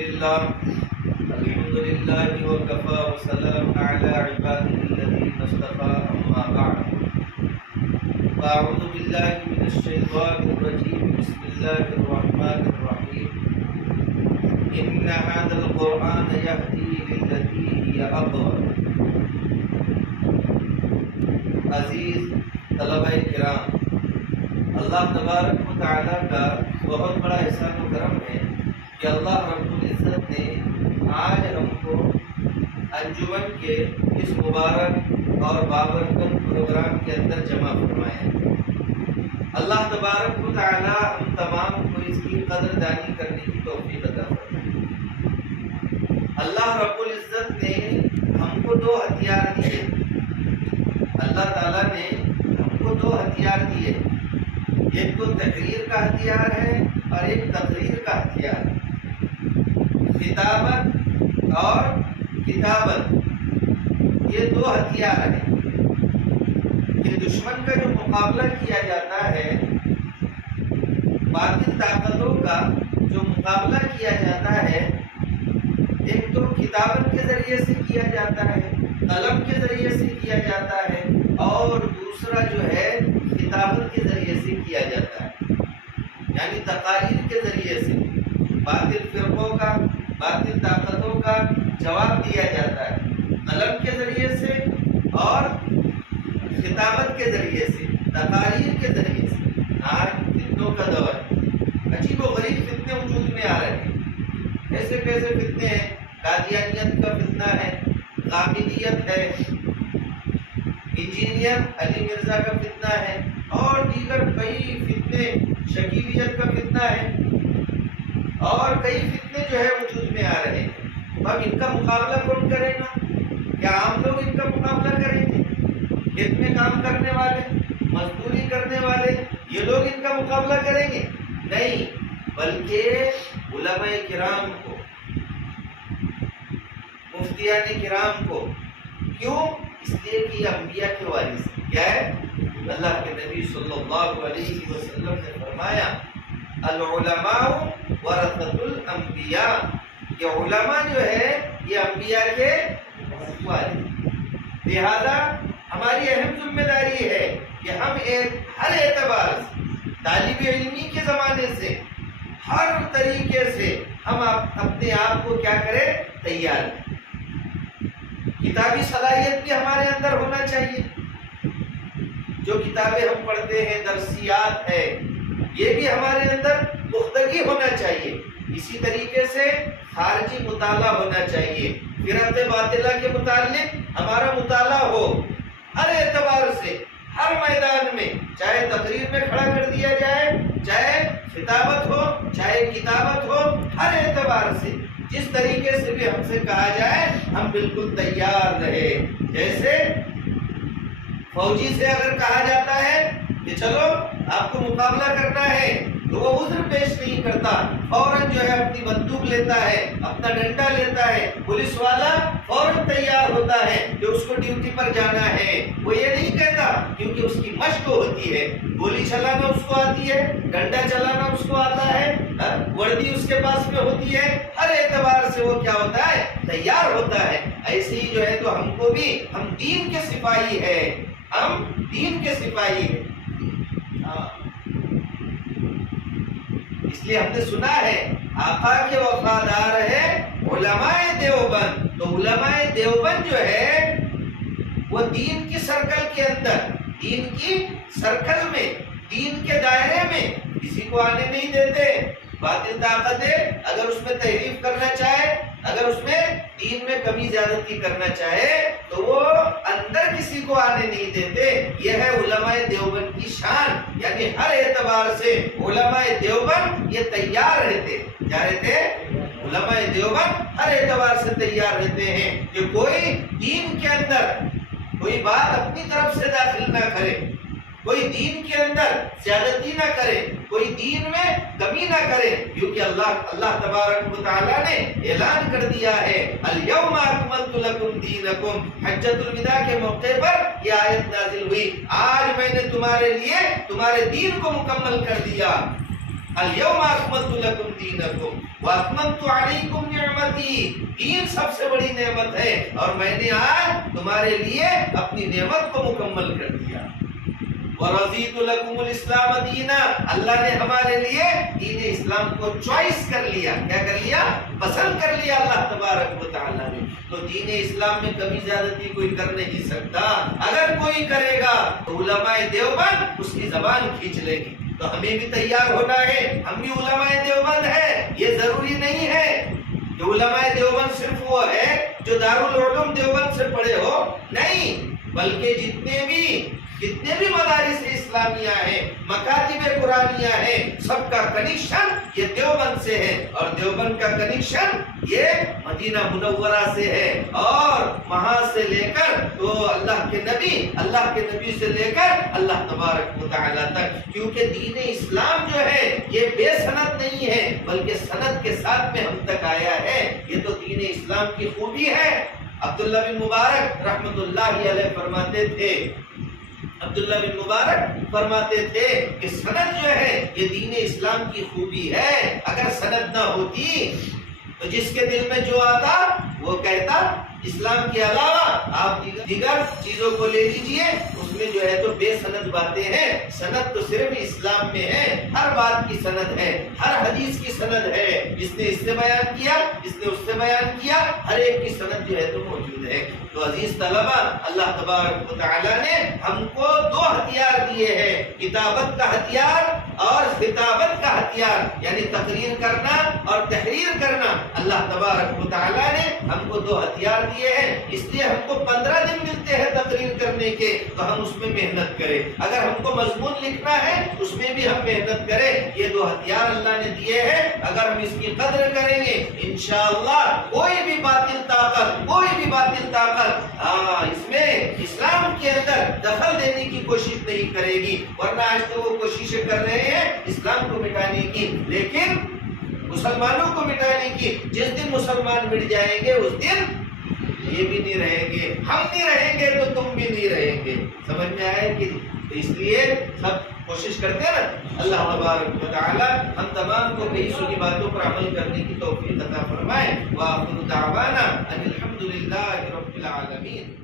لله الحمد لله وكفى وسلام على عباده الذين اصطفى أما بعد فأعوذ بالله من الشيطان الرجيم بسم الله الرحمن الرحيم إن هذا القرآن يهدي للتي هي أقوم. عزیز طلبہ کرام، اللہ تبارک و تعالیٰ کا بہت بڑا احسان و کرم ہے کہ اللہ رب العزت نے آج ہم کو انجمن کے اس مبارک اور بابرکت پروگرام کے اندر جمع فرمایا ہے۔ اللہ تبارک و تعالیٰ ہم تمام کو اس کی قدر دانی کرنے کی توفیق عطا فرمائے۔ اللہ رب العزت نے ہم کو دو ہتھیار دیے، اللہ تعالیٰ نے ہم کو دو ہتھیار دیے، ایک تو تحریر کا ہتھیار ہے اور ایک تقریر کا ہتھیار ہے۔ خطابت اور کتابت یہ دو ہتھیار ہیں کہ دشمن کا جو مقابلہ کیا جاتا ہے، باطل طاقتوں کا جو مقابلہ کیا جاتا ہے، ایک تو کتابت کے ذریعے سے کیا جاتا ہے، قلم کے ذریعے سے کیا جاتا ہے، اور دوسرا جو ہے کتابت کے ذریعے سے کیا جاتا ہے، یعنی تقاریر کے ذریعے سے باطل فرقوں کا، باطل طاقتوں کا جواب دیا جاتا ہے، قلم کے ذریعے سے اور کتابت کے ذریعے سے، تقاریر کے ذریعے سے۔ آج فتنوں کا دور ہے، عجیب و غریب فتنے وجود میں آ رہے ہیں، ایسے کیسے فتنے ہیں؟ قادیانیت کا فتنہ ہے، غامدیت ہے، انجینئر علی مرزا کا فتنہ ہے، اور دیگر کئی فتنے، شکیلیت کا فتنہ ہے، اور کئی فتنے جو ہے وجود میں آ رہے ہیں۔ اب ان کا مقابلہ کون کرے گا؟ کیا عام لوگ ان کا مقابلہ کریں گے؟ کھیت میں کام کرنے والے، مزدوری کرنے والے، یہ لوگ ان کا مقابلہ کریں گے؟ نہیں، بلکہ علماء کرام کو، مفتیان کرام کو۔ کیوں؟ اس لیے کہ یہ انبیاء کے وارث ہیں۔ کیا ہے؟ اللہ کے نبی صلی اللہ علیہ وسلم نے فرمایا العلماء ورثۃ الانبیاء، کہ علماء جو ہے یہ انبیاء کے وارث ہیں۔ لہذا ہماری اہم ذمہ داری ہے کہ ہم ہر اعتبار سے، طالب علمی کے زمانے سے، ہر طریقے سے ہم اپنے آپ کو کیا کریں؟ تیار کریں۔ کتابی صلاحیت بھی ہمارے اندر ہونا چاہیے، جو کتابیں ہم پڑھتے ہیں، درسیات ہے، یہ بھی ہمارے اندر پختگی ہونا چاہیے۔ اسی طریقے سے خارجی مطالعہ ہونا چاہیے، فرقہ باطلہ کے متعلق ہمارا مطالعہ ہو، ہر اعتبار سے، ہر میدان میں، چاہے تقریر میں کھڑا کر دیا جائے، چاہے خطابت ہو، چاہے کتابت ہو، ہر اعتبار سے جس طریقے سے بھی ہم سے کہا جائے ہم بالکل تیار رہے۔ جیسے فوجی سے اگر کہا جاتا ہے کہ چلو آپ کو مقابلہ کرنا ہے، تو وہ عذر پیش نہیں کرتا، فوراً جو ہے اپنی بندوق لیتا ہے، اپنا ڈنڈا لیتا ہے، پولیس والا فوراً تیار ہوتا ہے کہ اس کو ڈیوٹی پر جانا ہے۔ وہ یہ نہیں کہتا، کیونکہ اس کی مشق ہوتی ہے، گولی چلانا اس کو آتی ہے، ڈنڈا چلانا اس کو آتا ہے، وردی اس کے پاس میں ہوتی ہے، ہر اعتبار سے وہ کیا ہوتا ہے؟ تیار ہوتا ہے۔ ایسے ہی جو ہے تو ہم کو بھی، ہم دین کے سپاہی ہیں، ہم دین کے سپاہی ہیں۔ اس لیے ہم نے سنا ہے آقا کے وفادار ہے علماء دیوبند، تو علماء دیوبند جو ہے وہ دین کی سرکل کے اندر، دین کی سرکل میں، دین کے دائرے میں کسی کو آنے نہیں دیتے۔ باطل طاقتیں اگر اس میں تحریف کرنا چاہے، اگر اس میں دین میں کمی زیادتی کرنا چاہے، تو وہ اندر کسی کو آنے نہیں دیتے۔ یہ ہے علماء دیوبند کی شان، یعنی ہر اعتبار سے علماء دیوبند یہ تیار رہتے۔ کیا رہتے؟ علماء دیوبند ہر اعتبار سے تیار رہتے ہیں کہ کوئی دین کے اندر کوئی بات اپنی طرف سے داخل نہ کرے، کوئی دین کے اندر زیادتی نہ کرے، کوئی دین میں کمی نہ کرے، کیونکہ اللہ تبارک و تعالیٰ نے اعلان کر دیا ہے الیوم اکملت لکم دینکم۔ حجۃ الوداع کے موقع پر یہ آیت نازل ہوئی، آج میں نے تمہارے لیے تمہارے دین کو مکمل کر دیا۔ الیوم اکملت لکم دینکم واتممت علیکم نعمتی. دین سب سے بڑی نعمت ہے اور میں نے آج تمہارے لیے اپنی نعمت کو مکمل کر دیا. وَرَضِيتُ لَكُمُ الْإِسْلَامَ دِينًا. اللہ نے ہمارے لیے دین اسلام کو چوائس کر لیا. کیا کر لیا؟ پسند کر لیا اللہ تبارک و تعالیٰ نے. تو دین اسلام میں کمی زیادتی کوئی کر نہیں سکتا. اگر کوئی کرے گا تو علماء دیوبند اس کی زبان کھینچ لیں گے. تو ہمیں بھی تیار ہونا ہے. ہم بھی علماء دیوبند ہیں. یہ ضروری نہیں ہے کہ علماء دیوبند صرف وہ ہے جو دارالعلوم دیوبند سے پڑھے ہو. نہیں، بلکہ جتنے بھی مدارس اسلامیہ ہیں، مکاتب قرآنیہ ہیں، سب کا کنیکشن یہ دیوبند سے ہے. اور دیوبند کا کنیکشن یہ مدینہ منورہ سے ہے. اور وہاں سے لے کر تو اللہ کے نبی سے لے کر اللہ تبارک و تعالیٰ تک. کیونکہ دین اسلام جو ہے یہ بے سند نہیں ہے بلکہ سند کے ساتھ میں ہم تک آیا ہے. یہ تو دین اسلام کی خوبی ہے. عبداللہ بن مبارک رحمت اللہ علیہ فرماتے تھے کہ سند جو ہے یہ دین اسلام کی خوبی ہے. اگر سند نہ ہوتی تو جس کے دل میں جو آتا وہ کہتا. اسلام کے علاوہ آپ دیگر چیزوں کو لے لیجئے، اس میں جو ہے تو بے سند باتیں ہیں. سند تو صرف اسلام میں ہے. ہر بات کی سند ہے، ہر حدیث کی سند ہے. اس نے اس سے بیان کیا، اس نے اس سے بیان کیا، ہر ایک کی سند جو ہے تو موجود ہے. تو عزیز طلبہ، اللہ تبارک و تعالیٰ نے ہم کو دو ہتھیار دیے ہیں، کتابت کا ہتھیار اور خطابت کا ہتھیار، یعنی تقریر کرنا اور تحریر کرنا. اللہ تبارک و تعالیٰ نے ہم کو دو ہتھیار دیے ہیں. اس لیے ہم کو 15 دن ملتے ہیں تقریر کرنے کے، تو ہم اس میں محنت کریں. اگر ہم کو مضمون لکھنا ہے اس میں بھی ہم محنت کریں. یہ دو ہتھیار اللہ نے دیے ہیں. اگر ہم اس کی قدر کریں گے انشاءاللہ کوئی بھی باطل طاقت اس میں اسلام کے اندر دخل دینے کی کوشش نہیں کرے گی. ورنہ آج تو وہ کوششیں کر رہے ہیں اسلام کو مٹانے کی، لیکن مسلمانوں کو مٹانے کی. جس دن مسلمان مٹ جائیں گے اس دن یہ بھی نہیں رہیں گے، ہم نہیں رہیں گے تو تم بھی نہیں رہیں گے. سمجھ میں آئے کہ تو اس لیے سب کوشش کرتے ہیں نا. اللہ تبارک و تعالی ہم تمام کو کئی سنی باتوں پر عمل کرنے کی توفیق عطا فرمائے. وآخر دعوانا ان الحمد للہ رب العالمین.